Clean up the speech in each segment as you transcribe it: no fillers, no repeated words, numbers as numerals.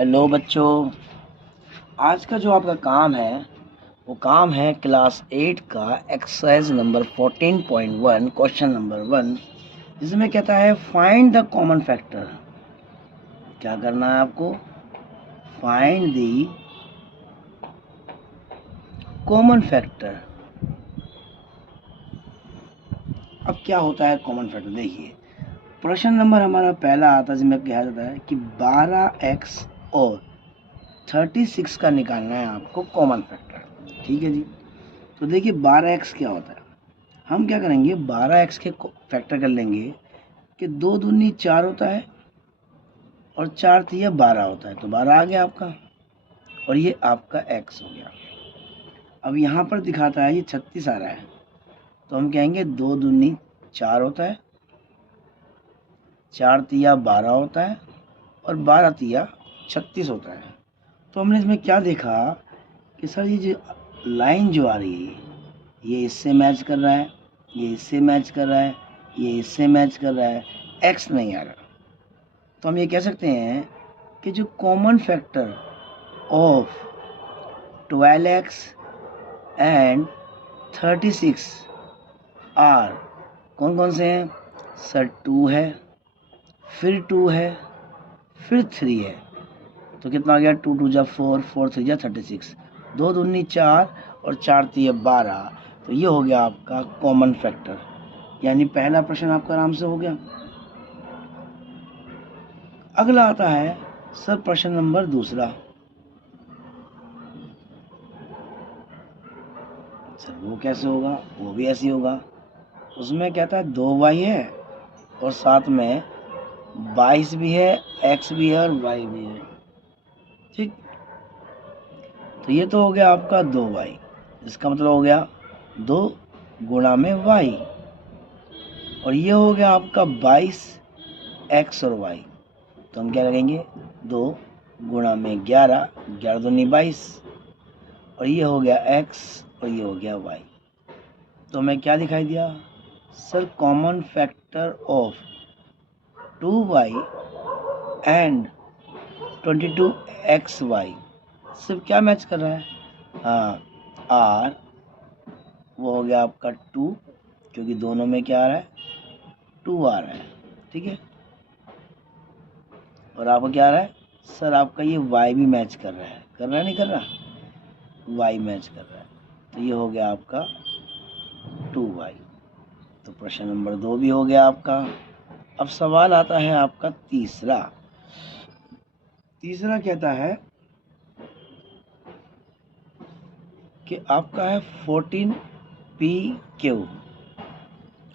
Hello बच्चों, आज का जो आपका काम है वो काम है क्लास 8 का एक्सरसाइज नंबर 14.1 क्वेश्चन नंबर 1, जिसमें कहता है फाइंड द कॉमन फैक्टर। क्या करना है आपको? Find the common factor. अब क्या होता है कॉमन फैक्टर? देखिए, प्रश्न नंबर हमारा पहला आता है जिसमें कहा जाता है कि 12x और 36 का निकालना है आपको कॉमन फैक्टर। ठीक है जी। तो देखिए 12x क्या होता है, हम क्या करेंगे 12x के फैक्टर कर लेंगे कि 2 दूनी 4 होता है और 4 तिया 12 होता है, तो 12 आ गया आपका और ये आपका x हो गया। अब यहाँ पर दिखाता है ये 36 आ रहा है, तो हम कहेंगे 2 दूनी 4 होता है, 4 तिया 12 होता है और 12 तिया 36 होता है। तो हमने इसमें क्या देखा कि सर ये जो लाइन जो आ रही है ये इससे मैच कर रहा है, ये इससे मैच कर रहा है, ये इससे मैच कर रहा है, x नहीं आ रहा। तो हम ये कह सकते हैं कि जो common factor of 12x and 36 are कौन कौन से हैं? सर 2 है, फिर 2 है, फिर 3 है। तो कितना आ गया? 2 2 जा 4, 4 3 जा 36, 2 दूनी 4 और 4 तिया 12। तो ये हो गया आपका कॉमन फैक्टर, यानी पहला प्रश्न आपका आराम से हो गया। अगला आता है सर प्रश्न नंबर दूसरा। सर वो कैसे होगा? वो भी ऐसे ही होगा। उसमें कहता है 2y है और साथ में 22 भी है, x भी है और y भी है। ठीक, तो ये तो हो गया आपका 2y, इसका मतलब हो गया 2 गुणा में y, और ये हो गया आपका 22 x और y। तो हम क्या करेंगे 2 गुणा में 11, 11 दूनी 22, और ये हो गया x और ये हो गया y। तो हमें क्या दिखाई दिया? Sir common factor of 2y and 22xy सिर्फ क्या मैच कर रहा है? हाँ, r वो हो गया आपका 2, क्योंकि दोनों में क्या आ रहा है? 2 आ रहा है। ठीक है, और आपको क्या आ रहा है? सर आपका ये y भी मैच कर रहा है, कर रहा है नहीं कर रहा? y मैच कर रहा है, तो ये हो गया आपका 2y। तो प्रश्न नंबर 2 भी हो गया आपका। अब सवाल आता है आपका तीसरा। तीसरा कहता है कि आपका है 14pq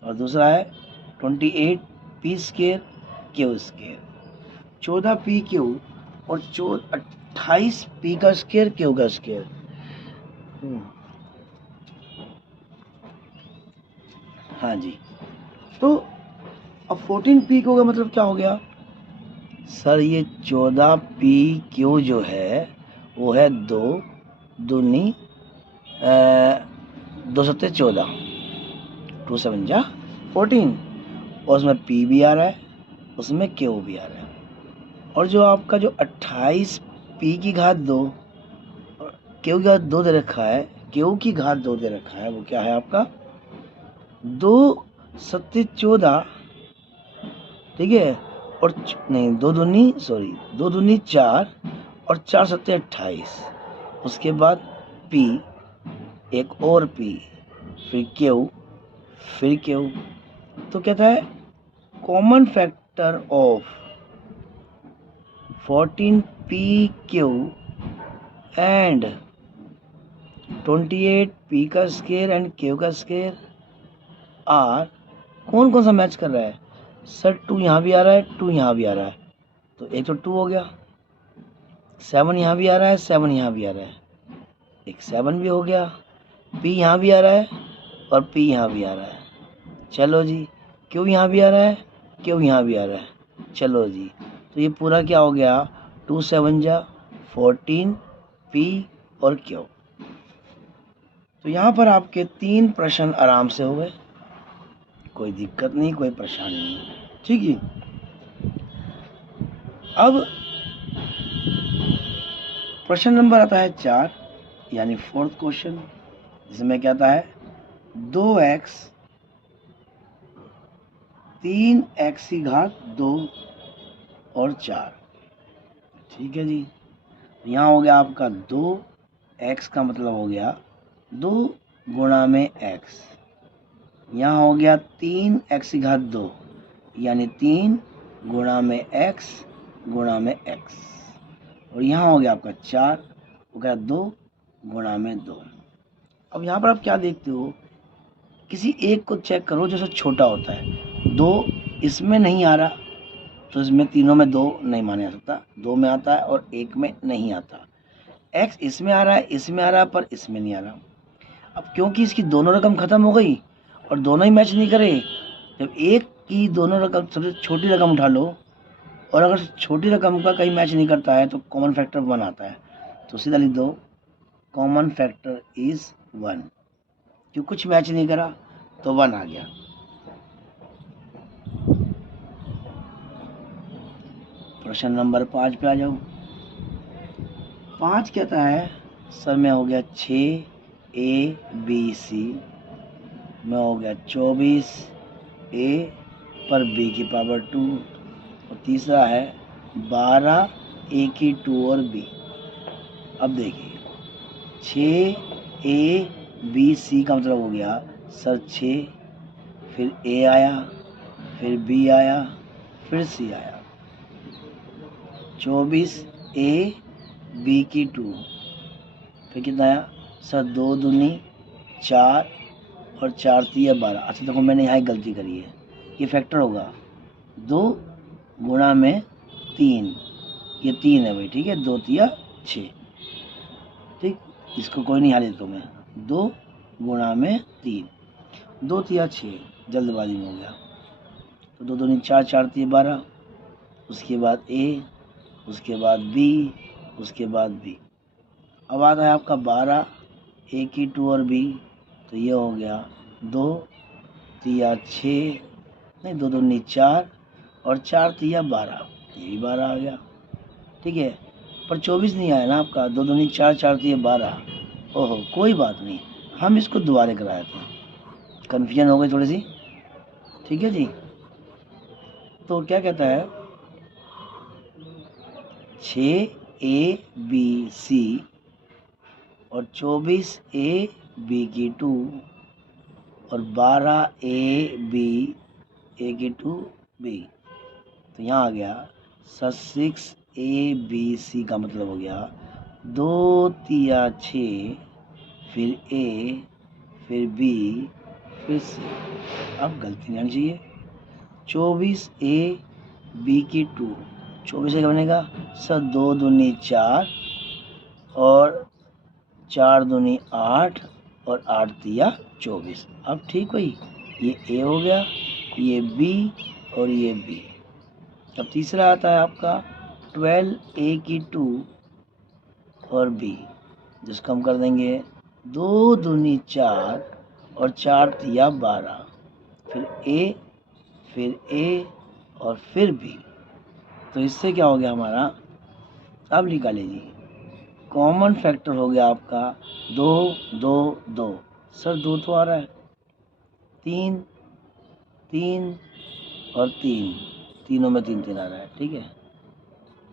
और दूसरा है 28p square Q square. 14pq और 28p का स्क्वायर क्यू का स्क्वायर। हाँ जी, तो अब 14p का मतलब क्या हो गया? सर ये 14pq जो है वो है 2 दूनी 2 सत्ते 14, 2 7 जा 14, और उसमें p भी आ रहा है, उसमें q भी आ रहा है। और जो आपका जो 28 p की घात 2 और q की घात 2 दे रखा है, q की घात 2 दे रखा है, वो क्या है आपका 2 सत्ते 14। ठीक है, और नहीं 2 दूनी 4 और 4 सत्ते 28, उसके बाद p, एक और p, फिर q। तो कहता है common factor of 14pq and 28p का स्क्वायर एंड q का स्क्वायर आर कौन कौन सा मैच कर रहा है? सर 2 यहाँ भी आ रहा है, 2 यहाँ भी आ रहा है, तो एक तो 2 हो गया, 7 यहाँ भी आ रहा है, 7 यहाँ भी आ रहा है, एक 7 भी हो गया, p यहाँ भी आ रहा है और p यहाँ भी आ रहा है। चलो जी, q यहाँ भी आ रहा है, q यहाँ भी आ रहा है। चलो जी, तो ये पूरा क्या हो गया? 2 7 जा 14 p और q। तो यहाँ पर आपके 3 प्रश्न आराम से हो गए, कोई दिक्कत नहीं, कोई परेशानी नहीं। ठीक है, अब प्रश्न नंबर आता है 4 यानी फोर्थ क्वेश्चन, जिसमें क्या आता है 2x 3x की घात 2 और 4। ठीक है जी, यहाँ हो गया आपका 2x का मतलब हो गया 2 गुणा में x, यहाँ हो गया 3x की घात 2 यानी 3 गुणा में x गुणा में x, और यहाँ हो गया आपका 4 हो गया 2 गुणा में 2। अब यहाँ पर आप क्या देखते हो, किसी एक को चेक करो जो सबसे छोटा होता है। 2 इसमें नहीं आ रहा तो इसमें तीनों में 2 नहीं माना जा सकता, 2 में आता है और 1 में नहीं आता। x इसमें आ रहा है, इसमें आ रहा है, पर इसमें नहीं आ रहा। अब क्योंकि इसकी दोनों रकम खत्म हो गई और दोनों ही मैच नहीं करे, जब एक की दोनों रकम सबसे छोटी रकम उठा लो और अगर छोटी रकम का कहीं मैच नहीं करता है तो कॉमन फैक्टर 1 आता है, तो सीधा लिख दो कॉमन फैक्टर इज 1। क्यों कुछ मैच नहीं करा तो 1 आ गया। प्रश्न नंबर 5 पे आ जाओ। 5 कहता है सर में हो गया 6ABC में हो गया 24A पर B की पावर 2, और तीसरा है 12A की 2 और B। अब देखिए 6ABC का मतलब हो गया सर 6, फिर A आया, फिर B आया, फिर C आया, 24A B की 2, फिर कितना आया सर 2 दूनी 4 और 4 तिया 12। अच्छा देखो मैंने यहाँ एक गलती करी है, ये फैक्टर होगा 2 गुणा में 3, ये 3 है भाई, ठीक है, 2 तिया 6, ठीक, इसको कोई नहीं हाले तो मैं 2 गुणा में 3, 2 तिया 6, जल्दबाजी में हो गया, तो 2 दूनी 4, 4 तिया 12, उसके बाद A, उसके बाद B, उसके बाद B। अब आता है आपका 12 A की 2 और B, तो ये हो गया 2 तिया 6, नहीं 2 दूनी 4 और 4 तिया 12, ये भी 12 आ गया, ठीक है, पर 24 नहीं आया ना आपका, 2 दूनी 4, 4 तिया 12। ओहो कोई बात नहीं, हम इसको दोबारा कराए थे, कन्फ्यूजन हो गई थोड़ी सी, ठीक है जी। तो क्या कहता है 6ABC और 24AB की 2 और 12AB A की 2B, तो यहाँ आ गया 6ABC का मतलब हो गया 2 तिया 6, फिर A, फिर B, फिर C। अब गलती नहीं आनी चाहिए, 24AB की 2, 24 से क्या बनेगा सर 2 दूनी 4 और 4 दूनी 8 और 8 तिया 24। अब ठीक हुई, ये A हो गया, ये B और ये B। अब तीसरा आता है आपका 12A की 2 और B, जिसको हम कर देंगे 2 दूनी 4 और 4 तिया 12, फिर A, फिर A और फिर B। तो इससे क्या हो गया हमारा, अब निकालिए जी, कॉमन फैक्टर हो गया आपका 2 2 2, सर 2 तो आ रहा है, 3 3 और 3, तीनों में 3 3 आ रहा है, ठीक है।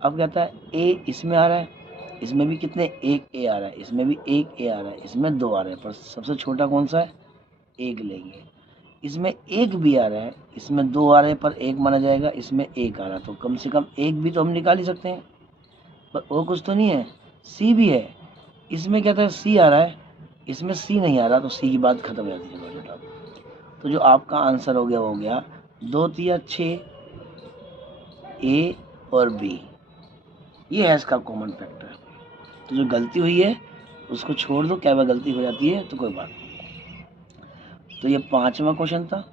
अब कहता है A इसमें आ रहा है, इसमें भी कितने 1 A आ रहा है, इसमें भी 1 A आ रहा है, इसमें 2 आ रहे हैं, पर सबसे छोटा कौन सा है, 1 लेंगे। इसमें 1 भी आ रहा है, इसमें 2 आ रहे हैं पर 1 माना जाएगा, इसमें 1 आ रहा है, तो कम से कम 1 भी तो हम निकाल ही सकते हैं, पर और कुछ तो नहीं है। C भी है, इसमें क्या था C आ रहा है, इसमें C नहीं आ रहा, तो C की बात खत्म हो जाती है बेटा। तो जो आपका आंसर हो गया 2 तिया 6 A और B, ये है इसका कॉमन फैक्टर। तो जो गलती हुई है उसको छोड़ दो, क्या वह गलती हो जाती है तो कोई बात नहीं। तो ये 5वां क्वेश्चन था।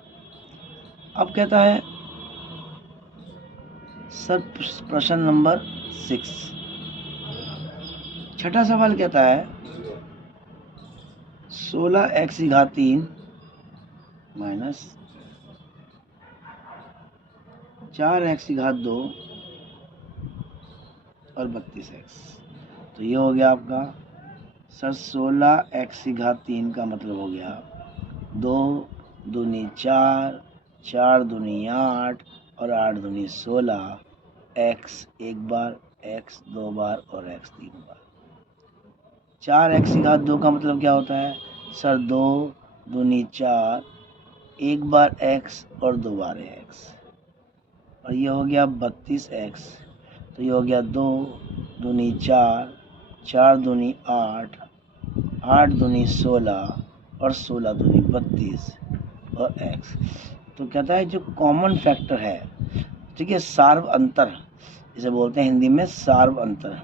अब कहता है सर प्रश्न नंबर 6, छठा सवाल कहता है 16x की घात 3 माइनस 4x की घात 2 और 32x। तो तो ये हो गया आपका सर 16x³ का मतलब हो गया 2 दूनी 4, 4 दूनी 8 और 8 दूनी 16, x एक बार, x 2 बार और x 3 बार। 4x² का मतलब क्या होता है सर 2 दूनी 4, एक बार x और 2 बार x, और ये हो गया 32x। तो ये हो गया 2 दूनी 4, 4 दूनी 8, 8 दूनी 16 और 16 दूनी 32 और x। तो कहता है जो कॉमन फैक्टर है, ठीक है, सार्व अंतर इसे बोलते हैं हिंदी में, सार्व अंतर।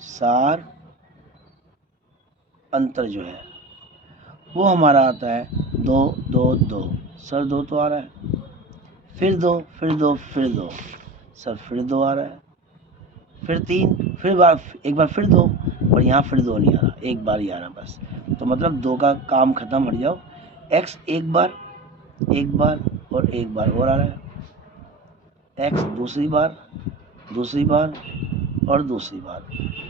सार अंतर जो है वो हमारा आता है 2 2 2। सर 2 तो आ रहा है, फिर 2 फिर 2 फिर 2, सर फिर 2 आ रहा है, फिर 3, फिर एक बार फिर 2, और यहाँ फिर 2 नहीं आ रहा, एक बार ही आ रहा बस। तो मतलब 2 का काम खत्म, हट जाओ। x एक बार और एक बार और आ रहा है, x दूसरी बार और दूसरी बार।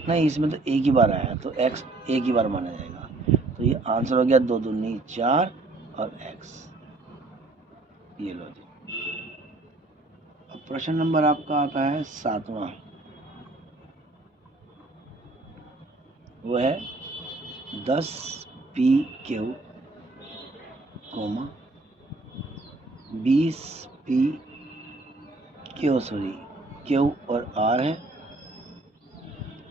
नहीं, इसमें तो एक ही बार आया, तो x एक ही बार माना जाएगा। तो ये आंसर हो गया 2 दूनी 4 और x। ये लो जी। अब प्रश्न नंबर आपका आता है 7वां, वो है 10pq, 20pq, q और r है,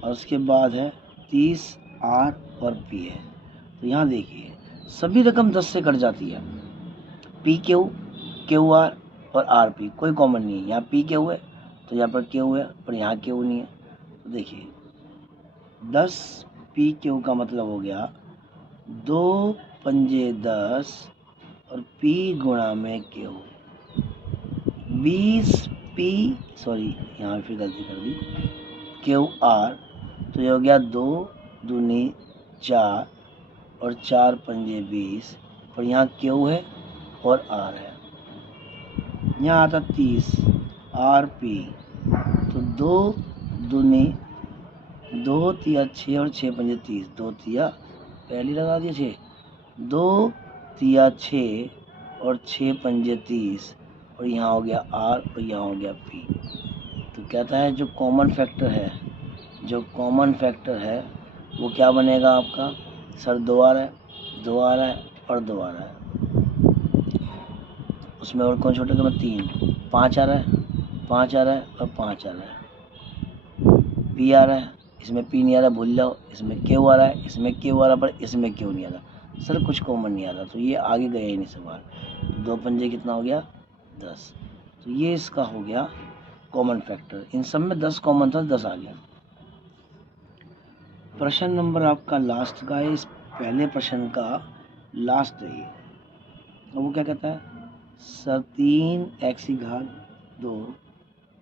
और उसके बाद है 30r और p है। तो यहाँ देखिए सभी रकम 10 से कट जाती है, pq, qr और rp कोई कॉमन नहीं है। यहाँ pq है तो यहाँ पर q है, पर यहाँ q नहीं है। तो देखिए 10pq का मतलब हो गया 2 पंजे 10 और p गुणा में q। 20p, सॉरी यहाँ फिर गलती कर दी, qr, तो ये हो गया 2 दूनी 4 और 4 पंजे 20, और यहाँ q है और r है। यहाँ आता 30 rp, तो 2 दूनी 2 तिया 6 और 6 पंजे 30, 2 तिया पहली लगा दिया 6, 2 तिया 6 और 6 पंजे 30, और यहाँ हो गया r और यहाँ हो गया p। तो कहता है जो कॉमन फैक्टर है वो क्या बनेगा आपका सर 2 आ रहा है, 2 आ रहा है और 2 आ रहा है, उसमें और कौन छोटे में 3, 5 आ रहा है, 5 आ रहा है और 5 आ रहा है, p आ रहा है, इसमें p नहीं आ रहा भूल जाओ, इसमें q आ रहा है, इसमें q आ रहा पर इसमें q नहीं आ रहा, सर कुछ कॉमन नहीं आ रहा, तो ये आगे गए ही नहीं सवाल। तो 2 पंजे कितना हो गया 10, तो ये इसका हो गया कॉमन फैक्टर। इन सब में 10 कॉमन था, 10 आ गया। प्रश्न नंबर आपका लास्ट का है, इस पहले प्रश्न का लास्ट है ये। वो क्या कहता है सर 3x²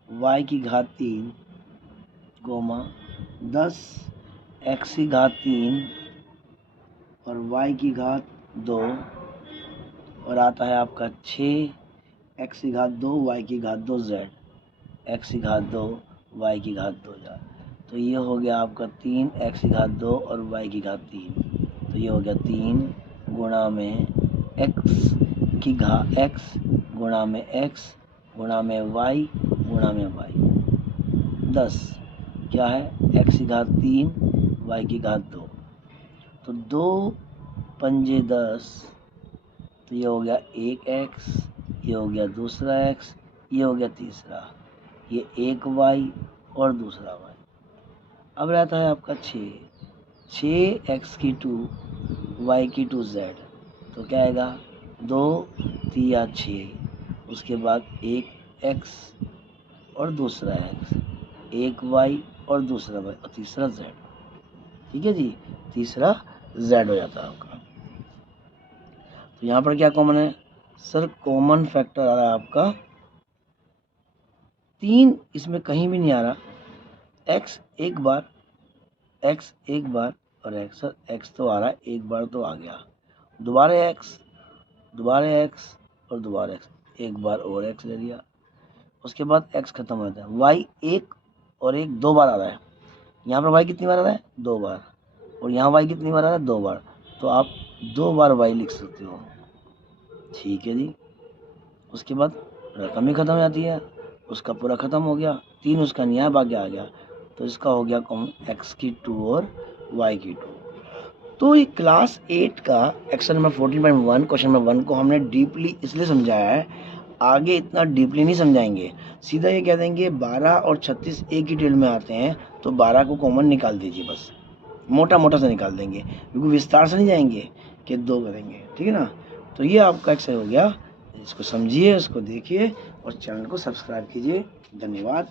y³ 10x³ और y² और आता है आपका 6x² y² z, x² y² z। तो ये हो गया आपका 3x² और y³ 3, तो ये हो गया 3 गुणा में x गुणा में x गुणा में y गुणा में y, 10 क्या है x³ y², तो 2 पंजे 10, तो ये हो गया 1x, ये हो गया दूसरा x, ये हो गया तीसरा, ये एक y और दूसरा y। अब रहता है आपका 6x² y² z, तो क्या आएगा 2 तिया 6, उसके बाद एक x और दूसरा x, एक y और दूसरा y और तीसरा z। ठीक है जी, तीसरा z हो जाता है आपका। तो यहाँ पर क्या कॉमन है सर, कॉमन फैक्टर आ रहा है आपका 3, इसमें कहीं भी नहीं आ रहा, x एक बार और x, सर x तो आ रहा है, एक बार तो आ गया, दोबारा x और दोबारा x, एक बार और x ले लिया, उसके बाद x खत्म हो जाता है, y एक और एक 2 बार आ रहा है, यहाँ पर y कितनी बार आ रहा है, 2 बार, और यहाँ y कितनी बार आ रहा है, 2 बार, तो आप 2 बार y लिख सकते हो। ठीक है जी। उसके बाद रकम ही ख़त्म हो जाती है, उसका पूरा ख़त्म हो गया, 3 उसका नियाब आगे आ गया, तो इसका हो गया x की 2 और y की 2। तो ये क्लास 8 का एक्सरसाइज नंबर 14.1 क्वेश्चन नंबर 1 को हमने डीपली इसलिए समझाया है, आगे इतना डीपली नहीं समझाएंगे, सीधा ये कह देंगे 12 और 36 एक ही टेल में आते हैं, तो 12 को कॉमन निकाल दीजिए, बस मोटा मोटा से निकाल देंगे, क्योंकि विस्तार से नहीं जाएंगे कि 2 करेंगे। ठीक है ना। तो ये आपका एक्सरसाइज हो गया, इसको समझिए, उसको देखिए और चैनल को सब्सक्राइब कीजिए। धन्यवाद।